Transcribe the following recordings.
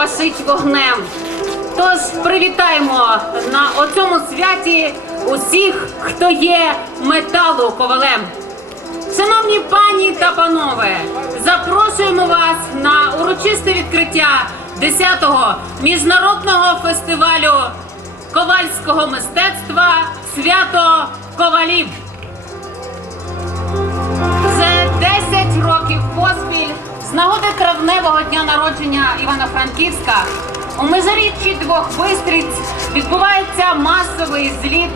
воно пасить вогнем. Тож привітаємо на оцьому святі усіх, хто є металу ковалем. Шановні пані та панове, запрошуємо вас на урочисте відкриття 10-го міжнародного фестивалю ковальського мистецтва Свято Ковалів. Вже 10 років поспіль з нагоди травневого дня народження Івано-Франківська у межиріччі двох бистриць відбувається масовий зліт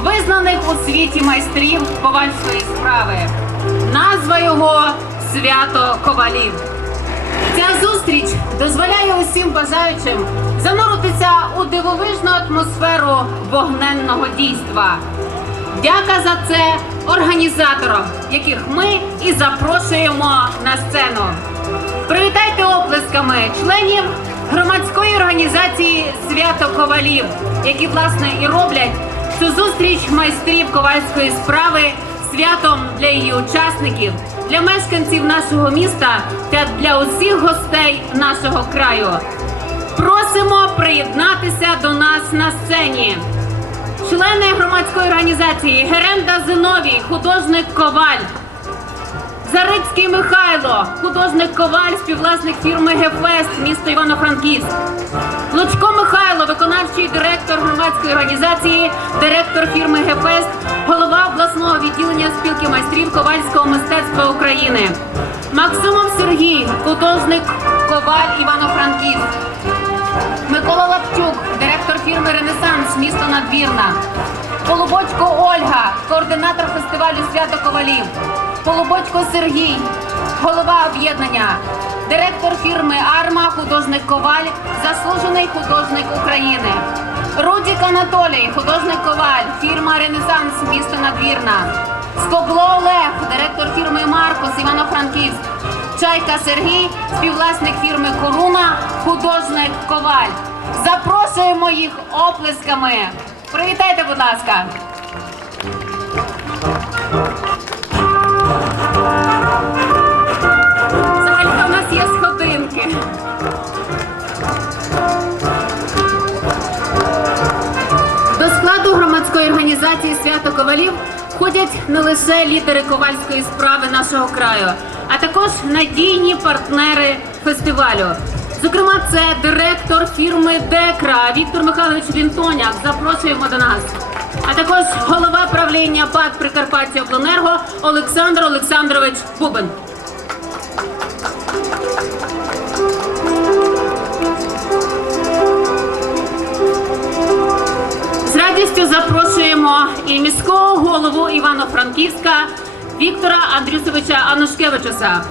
визнаних у світі майстрів ковальської справи. Назва його Свято Ковалів. Ця зустріч дозволяє усім бажаючим зануритися у дивовижну атмосферу вогненного дійства. Дяка за це організаторам, яких ми і запрошуємо на сцену. Привітайте оплесками членів громадської організації Свято Ковалів, які власне і роблять цю зустріч майстрів ковальської справи святом для її учасників, для мешканців нашого міста та для усіх гостей нашого краю. Просимо приєднатися до нас на сцені. Члени громадської організації Геренда Зиновій, художник Коваль. Зарицький Михайло, художник Коваль, співвласник фірми Гефест, місто Івано-Франківськ. Лучко Михайло, виконавчий директор громадської організації, директор фірми Гефест, голова обласного відділення спілки майстрів ковальського мистецтва України. Максимов Сергій, художник Коваль Івано-Франківськ. Микола Лаптюк, директор фірми Ренесанс, місто Надвірна. Полубочко Ольга, координатор фестивалю Свято Ковалів. Полубочко Сергій, голова об'єднання. Директор фірми Арма, художник Коваль, заслужений художник України. Рудік Анатолій, художник Коваль, фірма Ренесанс, місто Надвірна. Скобло Олег, директор фірми Маркус, Івано-Франківськ. Чайка Сергій, співвласник фірми Коруна, художник Коваль. Запрошуємо їх оплесками. Привітайте, будь ласка. Взагалі у нас є сходинки. До складу громадської організації Свято Ковалів входять не лише лідери ковальської справи нашого краю, а також надійні партнери фестивалю. Зокрема, це директор фірми Декра Віктор Михайлович Вінтоняк. Запрошуємо до нас. А також голова правління ПАД Прикарпаття Обленерго Олександр Олександрович Бубен. З радістю запрошуємо і міського голову Івано-Франківська Віктора Андрюсовича Анушкевичуса.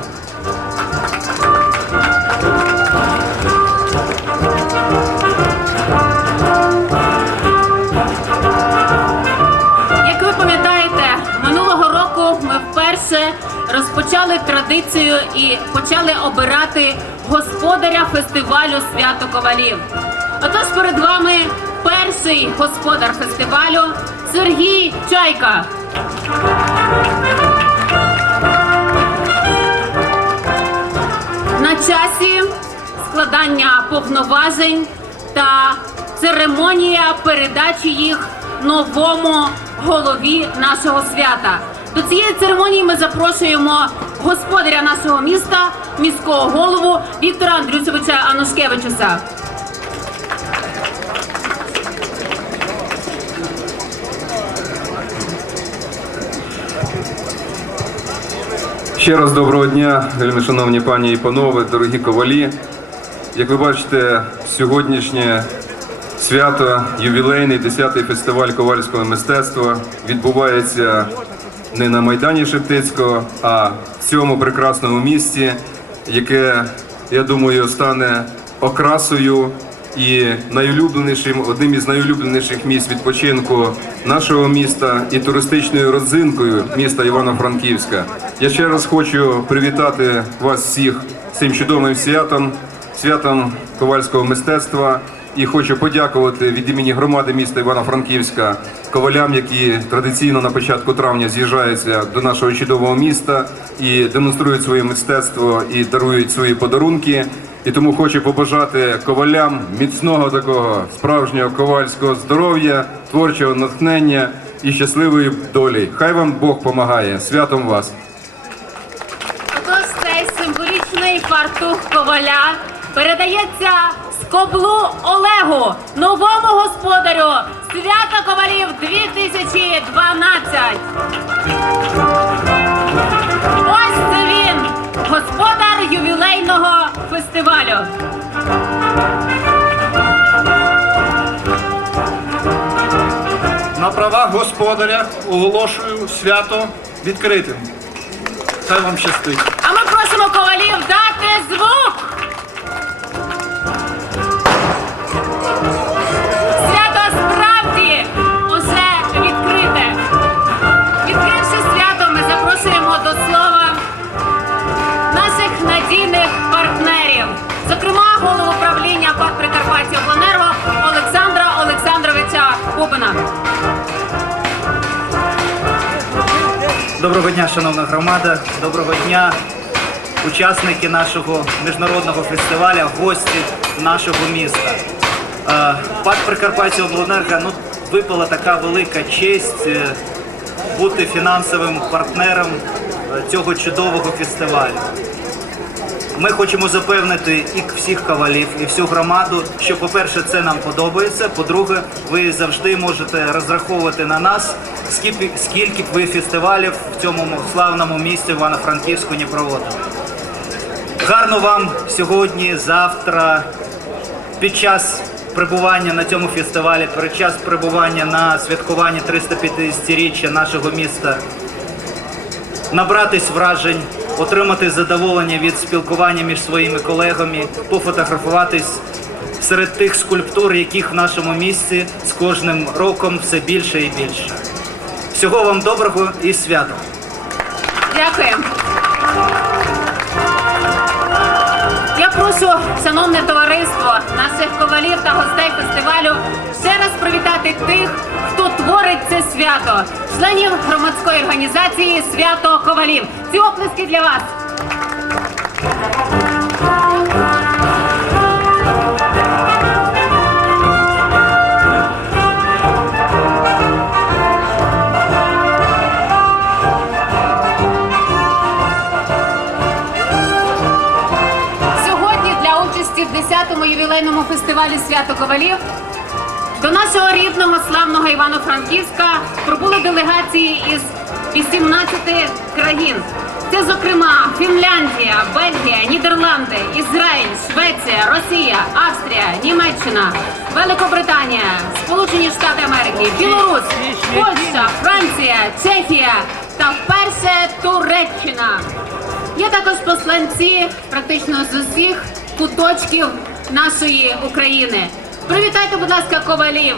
Розпочали традицію і почали обирати господаря фестивалю Свято Ковалів. Отож перед вами перший господар фестивалю Сергій Чайка. На часі складання повноважень та церемонія передачі їх новому голові нашого свята. До цієї церемонії ми запрошуємо господаря нашого міста, міського голову Віктора Андрюсовича Анушкевичуса. Ще раз доброго дня, шановні пані і панове, дорогі ковалі. Як ви бачите, сьогоднішнє свято, ювілейний 10-й фестиваль ковальського мистецтва відбувається не на Майдані Шептицького, а цьому прекрасному місті, яке, я думаю, стане окрасою і найулюбленішим, одним із найулюбленіших місць відпочинку нашого міста і туристичною родзинкою міста Івано-Франківська. Я ще раз хочу привітати вас всіх з цим чудовим святом, святом ковальського мистецтва І хочу подякувати від імені громади міста Івано-Франківська ковалям, які традиційно на початку травня з'їжджаються до нашого чудового міста і демонструють своє мистецтво і дарують свої подарунки. І тому хочу побажати ковалям міцного такого справжнього ковальського здоров'я, творчого натхнення і щасливої долі. Хай вам Бог помагає. Святом вас! Отож цей символічний фартух коваля передається Скоблу Олегу, новому господарю свята ковалів 2012. Ось це він, господар ювілейного фестивалю. На правах господаря оголошую свято відкритим. Хай вам щастить. Доброго дня, шановна громада. Доброго дня, учасники нашого міжнародного фестивалю, гості нашого міста. Парк ПАД Прикарпаття Обленерго ну, випала така велика честь е, бути фінансовим партнером е, цього чудового фестивалю. Ми хочемо запевнити і всіх кавалів, і всю громаду, що, по-перше, це нам подобається. По-друге, ви завжди можете розраховувати на нас, скільки, скільки б ви фестивалів в цьому славному місті Івано-Франківську не проводили. Гарно вам сьогодні, завтра, під час перебування на цьому фестивалі, під час перебування на святкуванні 350-річчя нашого міста набратись вражень, отримати задоволення від спілкування між своїми колегами, пофотографуватись серед тих скульптур, яких в нашому місці з кожним роком все більше і більше. Всього вам доброго і свято! Дякую. Прошу, шановне товариство, наших ковалів та гостей фестивалю ще раз привітати тих, хто творить це свято, членів громадської організації Свято Ковалів. Ці оплески для вас. Фестивалі Свято Ковалів до нашого рідного славного Івано-Франківська прибули делегації із 18 країн. Це, зокрема, Фінляндія, Бельгія, Нідерланди, Ізраїль, Швеція, Росія, Австрія, Німеччина, Великобританія, Сполучені Штати Америки, Білорусь, Польща, Франція, Чехія та вперше Туреччина. Є також посланці практично з усіх куточків нашої України. Привітайте, будь ласка, ковалів.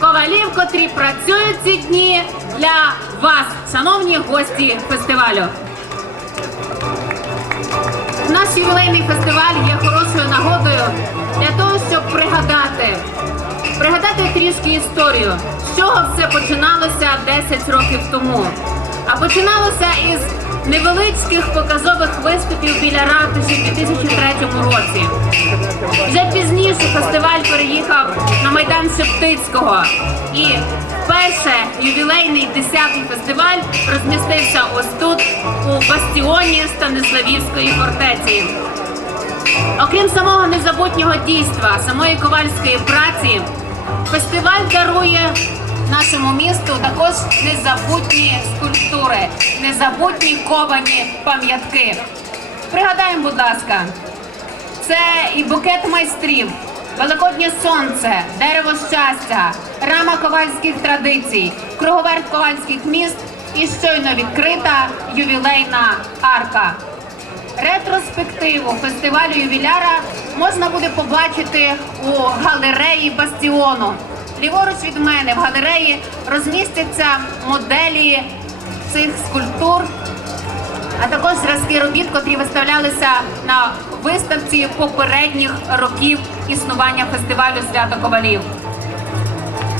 Ковалів, котрі працюють ці дні для вас, шановні гості фестивалю. Наш ювілейний фестиваль є хорошою нагодою для того, щоб пригадати, пригадати трішки історію, з чого все починалося 10 років тому. А починалося із невеличких показових виступів біля ратуші в 2003 році. Вже пізніше фестиваль переїхав на майдан Шептицького. І вперше ювілейний 10-й фестиваль розмістився ось тут, у бастіоні Станиславівської фортеці. Окрім самого незабутнього дійства, самої ковальської праці, фестиваль дарує нашому місту також незабутні скульптури, незабутні ковані пам'ятки. Пригадаємо, будь ласка, це і букет майстрів, великоднє сонце, дерево щастя, рама ковальських традицій, круговерт ковальських міст і щойно відкрита ювілейна арка. Ретроспективу фестивалю ювіляра можна буде побачити у галереї Бастіону. Ліворуч від мене в галереї розмістяться моделі цих скульптур, а також зразки робіт, котрі виставлялися на виставці попередніх років існування фестивалю Свято Ковалів.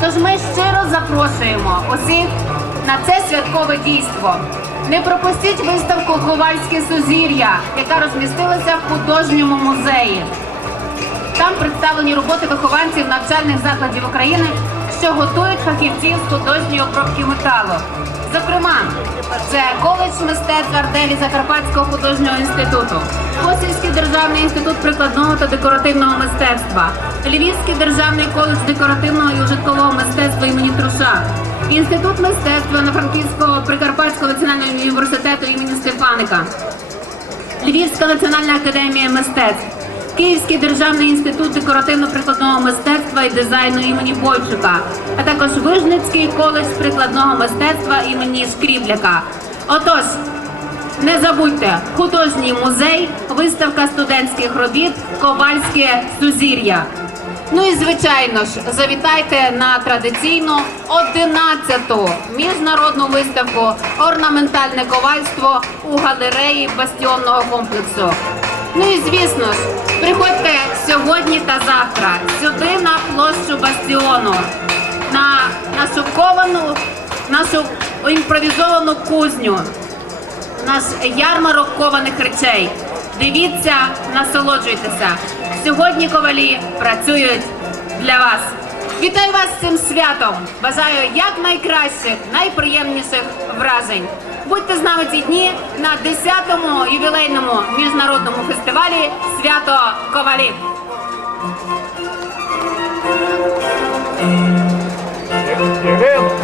Тож ми щиро запрошуємо усіх на це святкове дійство. Не пропустіть виставку Ковальське сузір'я, яка розмістилася в художньому музеї. Там представлені роботи вихованців навчальних закладів України, що готують фахівців з художньої обробки металу. Зокрема, це коледж мистецтв Артелі Закарпатського художнього інституту, Косівський державний інститут прикладного та декоративного мистецтва, Львівський державний коледж декоративного і ужиткового мистецтва імені Труша, Інститут мистецтва на Франківського Прикарпатського національного університету імені Стефаника. Львівська національна академія мистецтв, Київський державний інститут декоративно-прикладного мистецтва і дизайну імені Бойчука, а також Вижницький коледж прикладного мистецтва імені Шкрібляка. Отож, не забудьте, художній музей, виставка студентських робіт, Ковальське сузір'я. Ну і звичайно ж, завітайте на традиційну 11-ту міжнародну виставку Орнаментальне ковальство у галереї бастіонного комплексу. Ну і звісно ж, приходьте сьогодні та завтра сюди на площу бастіону, на нашу ковану, нашу імпровізовану кузню наш ярмарок кованих речей. Дивіться, насолоджуйтеся. Сьогодні ковалі працюють для вас. Вітаю вас з цим святом! Бажаю якнайкращих, найприємніших вражень. Будьте з нами ці дні на 10-му ювілейному міжнародному фестивалі Свято Ковалі. Yeah.